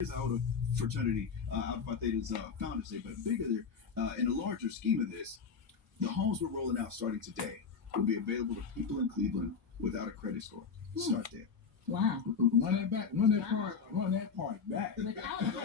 is our fraternity, Alpha Theta's Founders Day, but bigger there, in a larger scheme of this, the homes we're rolling out starting today will be available to people in Cleveland without a credit score. Start there. Wow. Run that back. Run that part back. Without Without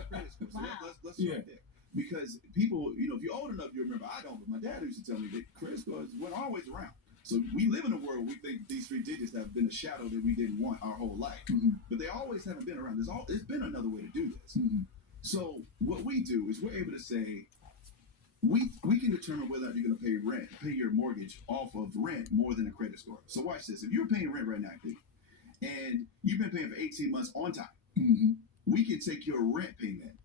a credit score. So Wow. let's start there. Because people, if you're old enough, you remember. I don't, but my dad used to tell me that credit scores weren't always around. So we live in a world we think these three digits have been a shadow that we didn't want our whole life. But they always haven't been around. There's been another way to do this. So what we do is we're able to say, we can determine whether or not you're going to pay your mortgage off of rent more than a credit score. So watch this. If you're paying rent right now, and you've been paying for 18 months on time, we can take your rent payment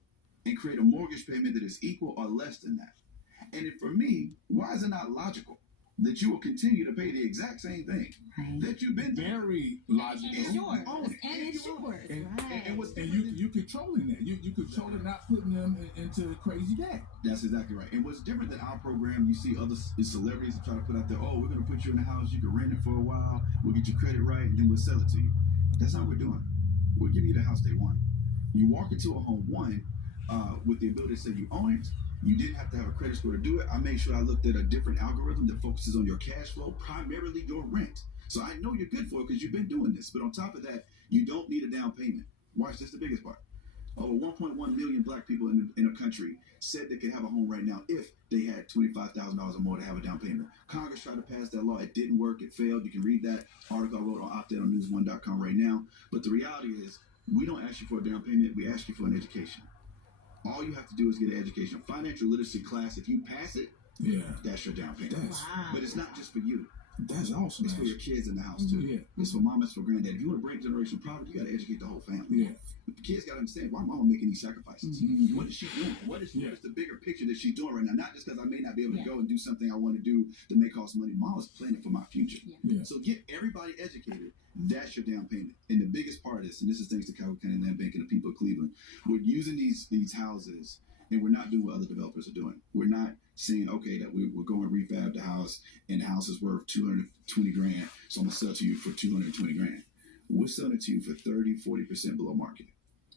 and create a mortgage payment that is equal or less than that. And for me, why is it not logical that you will continue to pay the exact same thing that you've been doing? Very logical. It's yours. And It's yours. And you controlling that. You controlling not putting them into crazy debt. That's exactly right. And what's different than our program, you see other celebrities that try to put out there, oh, we're going to put you in a house, you can rent it for a while, we'll get your credit right, and then we'll sell it to you. That's not what we're doing. We'll give you the house day one. You walk into a home with the ability to say you own it. You didn't have to have a credit score to do it. I made sure I looked at a different algorithm that focuses on your cash flow, primarily your rent. So I know you're good for it because you've been doing this. But on top of that, you don't need a down payment. Watch this, the biggest part. Over 1.1 million black people in a country said they could have a home right now if they had $25,000 or more to have a down payment. Congress tried to pass that law. It didn't work. It failed. You can read that article I wrote on optedonnews1.com right now. But the reality is, we don't ask you for a down payment. We ask you for an education. All you have to do is get an education. A financial literacy class, if you pass it, that's your down payment. But it's not just for you. That's awesome. It's for your kids in the house, too. It's for mom, it's for granddad. If you want to break generational poverty, you got to educate the whole family. The kids got to understand, why mama making these sacrifices? What is she doing? What is the bigger picture that she's doing right now? Not just because I may not be able to go and do something I want to do that may cost money. Mama's planning for my future. So get everybody educated. That's your down payment. And the biggest part is, and this is thanks to Cowell County Land Bank and the people of Cleveland, we're using these houses, and we're not doing what other developers are doing. We're not saying, okay, that we're going to refab the house, and the house is worth $220 grand, so I'm going to sell it to you for $220 grand. We're selling it to you for 30-40% below market.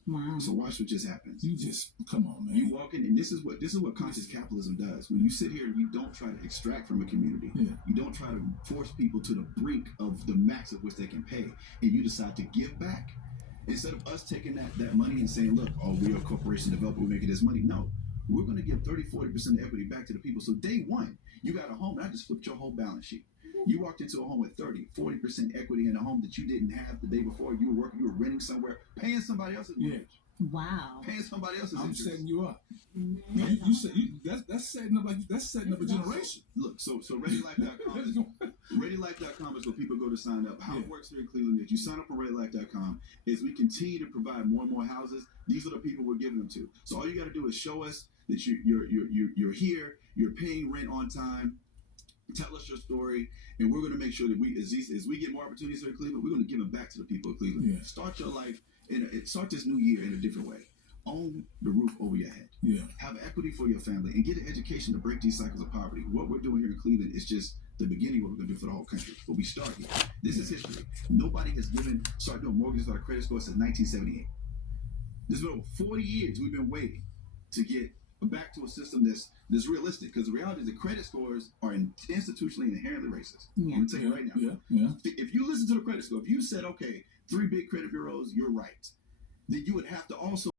Wow. So watch what just happens. You just come on, man. You walk in, and this is what conscious capitalism does. When you sit here and you don't try to extract from a community, you don't try to force people to the brink of the max of which they can pay, and you decide to give back. Instead of us taking that money and saying, look, oh, we're a corporation developer, we're making this money. No, we're going to give 30-40% of equity back to the people. So day one, you got a home, and I just flipped your whole balance sheet. You walked into a home with 30-40% equity in a home that you didn't have the day before. You were working, you were renting somewhere, paying somebody else's mortgage. Wow. Paying somebody else's I'm interest. setting you up. That's setting up a generation. Look, so ReadyLife.com is where people go to sign up. How it works here in Cleveland is you sign up on ReadyLife.com is we continue to provide more and more houses. These are the people we're giving them to. So all you got to do is show us that you're here, you're paying rent on time. Tell us your story, and we're going to make sure that as we get more opportunities here in Cleveland, we're going to give them back to the people of Cleveland. Start your life, start this new year in a different way. Own the roof over your head. Have equity for your family, and get an education to break these cycles of poverty. What we're doing here in Cleveland is just the beginning of what we're going to do for the whole country. But we start here. This is history. Nobody has started doing mortgages without a credit score since 1978. This has been over 40 years we've been waiting to get back to a system that's realistic, because the reality is the credit scores are institutionally and inherently racist. I'm going to tell you right now. If you listen to the credit score, if you said, okay, 3 big credit bureaus, you're right, then you would have to also